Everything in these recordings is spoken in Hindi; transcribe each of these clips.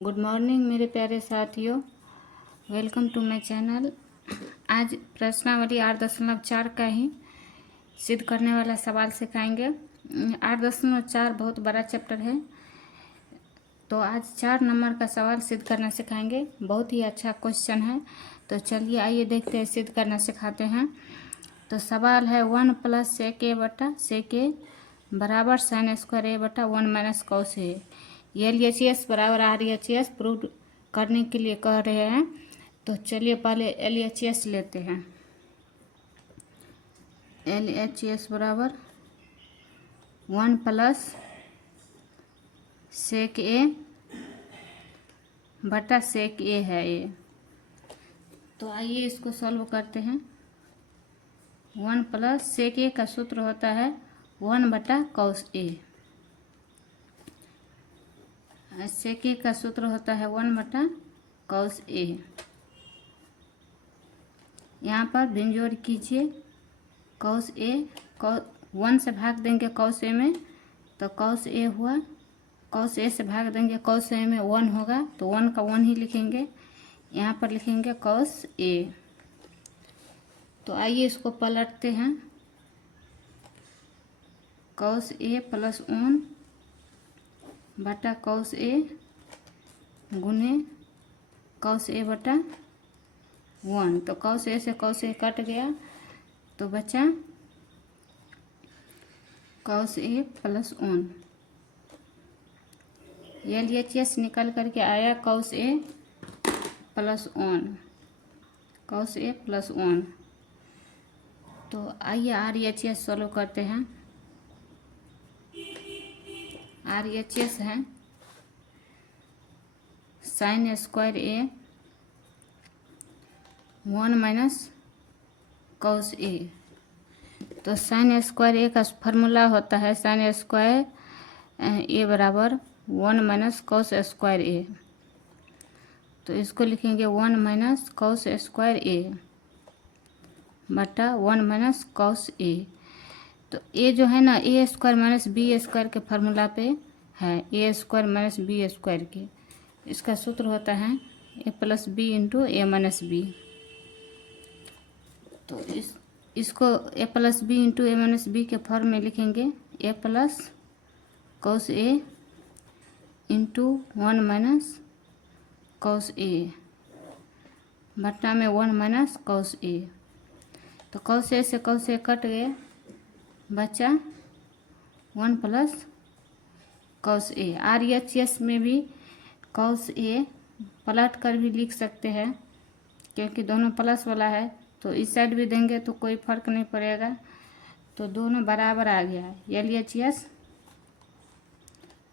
गुड मॉर्निंग मेरे प्यारे साथियों, वेलकम टू माय चैनल। आज प्रश्नावली 8.4 का ही सिद्ध करने वाला सवाल सिखाएंगे। 8.4 बहुत बड़ा चैप्टर है, तो आज 4 नंबर का सवाल सिद्ध करना सिखाएंगे। बहुत ही अच्छा क्वेश्चन है, तो चलिए आइए देखते हैं, सिद्ध करना सिखाते हैं। तो सवाल है 1 + sec a बटा sec a बराबर sin स्क्वायर a बटा 1 - cos a। LHS बराबर RHS प्रूव करने के लिए कह रहे हैं। तो चलिए पहले LHS लेते हैं। LHS बराबर 1 + sec a बटा sec a है ये। तो आइए इसको सॉल्व करते हैं। 1 + sec a का सूत्र होता है 1 बटा cos a। sec a का सूत्र होता है 1 बटा cos a। यहाँ पर भिंजोड़ कीजिए। cos a 1 से भाग देंगे cos a में, तो cos a हुआ। cos a से भाग देंगे cos a में 1 होगा, तो 1 का 1 ही लिखेंगे। यहाँ पर लिखेंगे cos a। तो आइए इसको पलटते हैं। cos a + 1 बटा cos a गुने cos a बटा 1। तो cos a से cos a कट गया, तो बचा cos a + 1। LHS निकल करके आया cos a + 1, cos a + 1। तो आइए RHS सॉल्व करते हैं। RHS है sin square a 1 - cos a। तो sin स्क्वायर a का फार्मूला होता है sin स्क्वायर a बराबर 1 - cos स्क्वायर a। तो इसको लिखेंगे 1 - cos स्क्वायर a बटा 1 - cos a। तो a जो है ना a² - b² के फार्मूला पे है, a² - b² के। इसका सूत्र होता है a + b × a - b। तो इसको a + b × a - b के फॉर्म में लिखेंगे a + cos a × 1 - cos a बट्टा में 1 - cos a। तो cos a से cos a कट गए, बचा 1 + cos a। RHS में भी cos a पलट कर भी लिख सकते हैं, क्योंकि दोनों प्लस वाला है। तो इस साइड भी देंगे तो कोई फर्क नहीं पड़ेगा। तो दोनों बराबर आ गया। LHS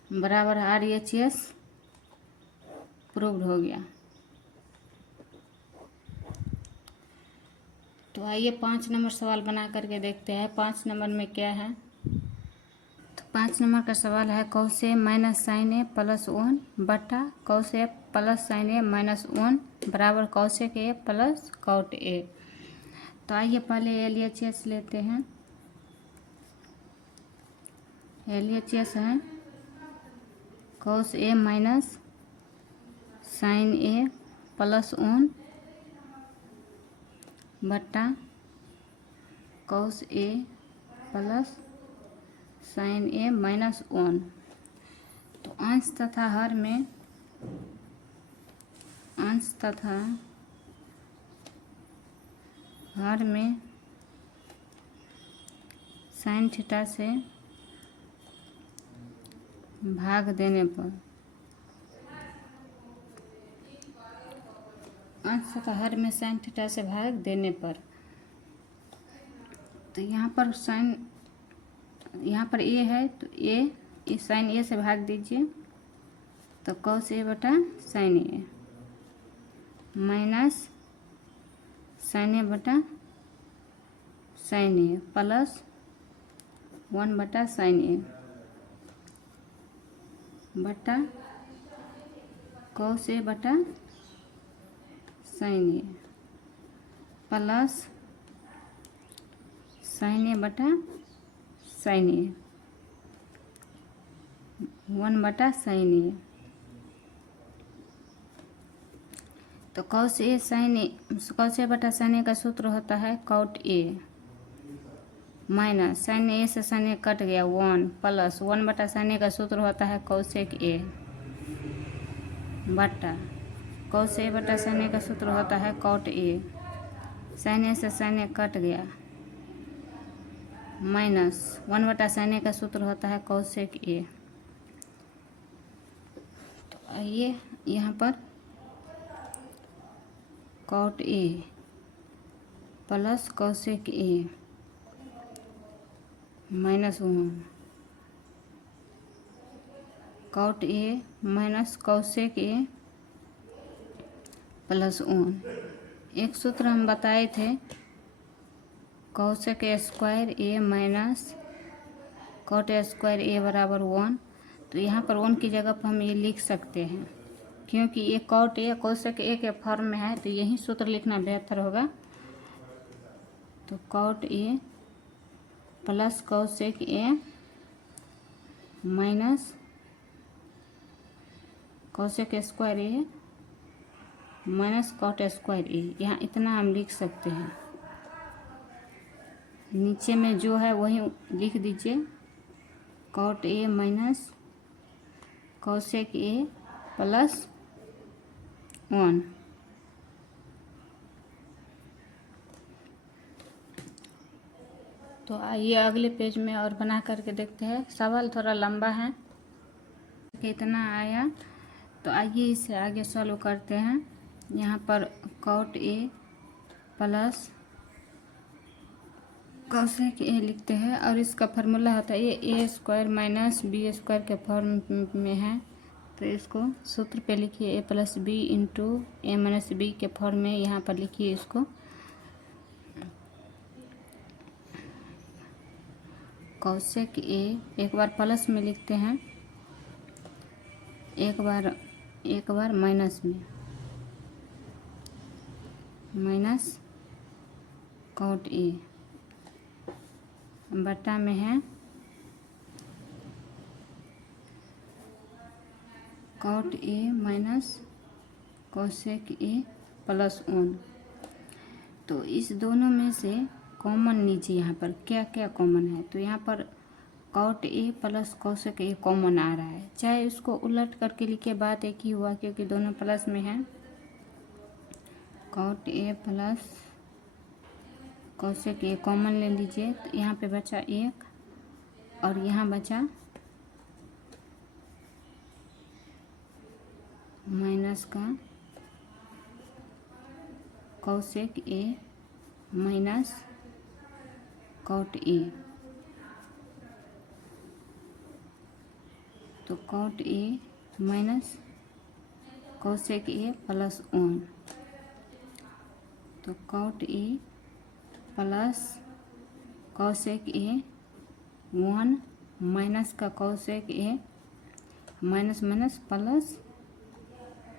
बराबर RHS प्रूव्ड हो गया। तो आइए 5 नंबर सवाल बना करके देखते हैं 5 नंबर में क्या है। तो 5 नंबर का सवाल है cos a - sin a + 1 बटा cos a + sin a - 1 बराबर cosec a + cot a। तो आइए पहले LHS लेते हैं। LHS है cos a - sin a + 1 बटा cos a + sin a - 1। तो अंश तथा हर में sin थीटा से भाग देने पर, अंश तथा हर में sin थीटा से भाग देने पर, तो यहाँ पर a है, तो a sin a से भाग दीजिए, तो cos a बटा sin a minus sin a बटा sin a प्लस 1 बटा sin a बटा cos a बटा sin a plus sin a बटा sin a 1 बटा sin a तो cos A sign A, cos A बटा साइन ए का सूत्र होता है कॉट ए माइनस साइन ए से साइन ए कट गया 1 प्लस 1 बटा साइन ए का सूत्र होता है कॉसेक ए बटा कॉस ए बटा साइन ए का सूत्र होता है कॉट ए, साइन ए से साइन ए कट गया माइनस 1 बटा साइन ए का सूत्र होता है कॉसेक ए। तो आइए यहाँ पर cot A plus cosec A minus 1 cot A minus cosec A plus 1। एक सूत्र हम बताए थे cosec square A minus cot square A बराबर 1। तो यहाँ पर 1 की जगह पर हम ये लिख सकते हैं, क्योंकि ये कॉट ए कॉसेक ए के फॉर्म में है तो यही सूत्र लिखना बेहतर होगा। तो cot A plus cosec A minus cosec square A minus cot square A, यहाँ इतना हम लिख सकते हैं। नीचे में जो है वही लिख दीजिए, cot A minus cosec A plus 1। तो आइए अगले पेज में और बना करके देखते हैं। सवाल थोड़ा लंबा है, कितना आया। तो आइए इसे आगे सॉल्व करते हैं। यहाँ पर cot A plus cosec A लिखते हैं और इसका फार्मूला होता है ये A square minus B square के फॉर्म में है। तो इसको सूत्र पे लिखिए A plus B into A minus B के फॉर्म में यहाँ पर लिखिए इसको। कॉसेक ए एक बार प्लस में लिखते हैं, एक बार माइनस में, माइनस कॉट ए बटा में है cot A minus cosec A plus 1। तो इस दोनों में से कॉमन लीजिए। यहाँ पर क्या क्या कॉमन है, तो यहाँ पर cot A plus cosec A common आ रहा है। चाहे इसको उलट करके लिखे बात एक ही हुआ, क्योंकि दोनों प्लस में है। Cot A plus cosec A common ले लीजिए, तो यहाँ पे बचा 1 और यहाँ बचा माइनस का cosec A minus cot A. तो cot A minus cosec A plus 1। तो cot A plus cosec A 1 minus का cosec A minus minus plus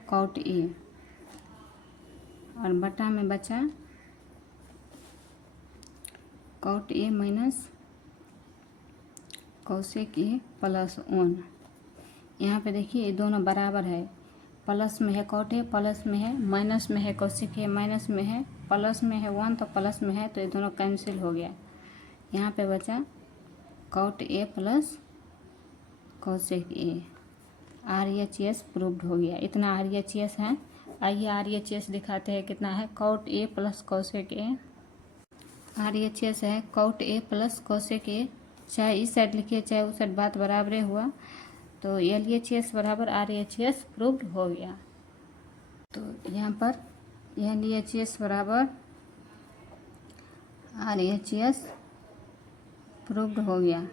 cot A और बटा में बचा cot A minus cosec A plus 1। यहाँ पे देखिए ये दोनों बराबर है, प्लस में है कॉट ए प्लस में है, माइनस में है कॉसेक ए माइनस में है, प्लस में है 1 तो प्लस में है, तो ये दोनों कैंसिल हो गया। यहाँ पे बचा cot A plus cosec A. RHS proved हो गया। इतना RHS है। आइए RHS दिखाते हैं कितना है। Cot A plus cosec A RHS है cot A plus cosec A. चाहे इस साइड लिखिए चाहे उस साइड, बात बराबर हुआ। तो LHS बराबर RHS प्रूव्ड हो गया। तो यहाँ पर LHS बराबर RHS प्रूव्ड हो गया।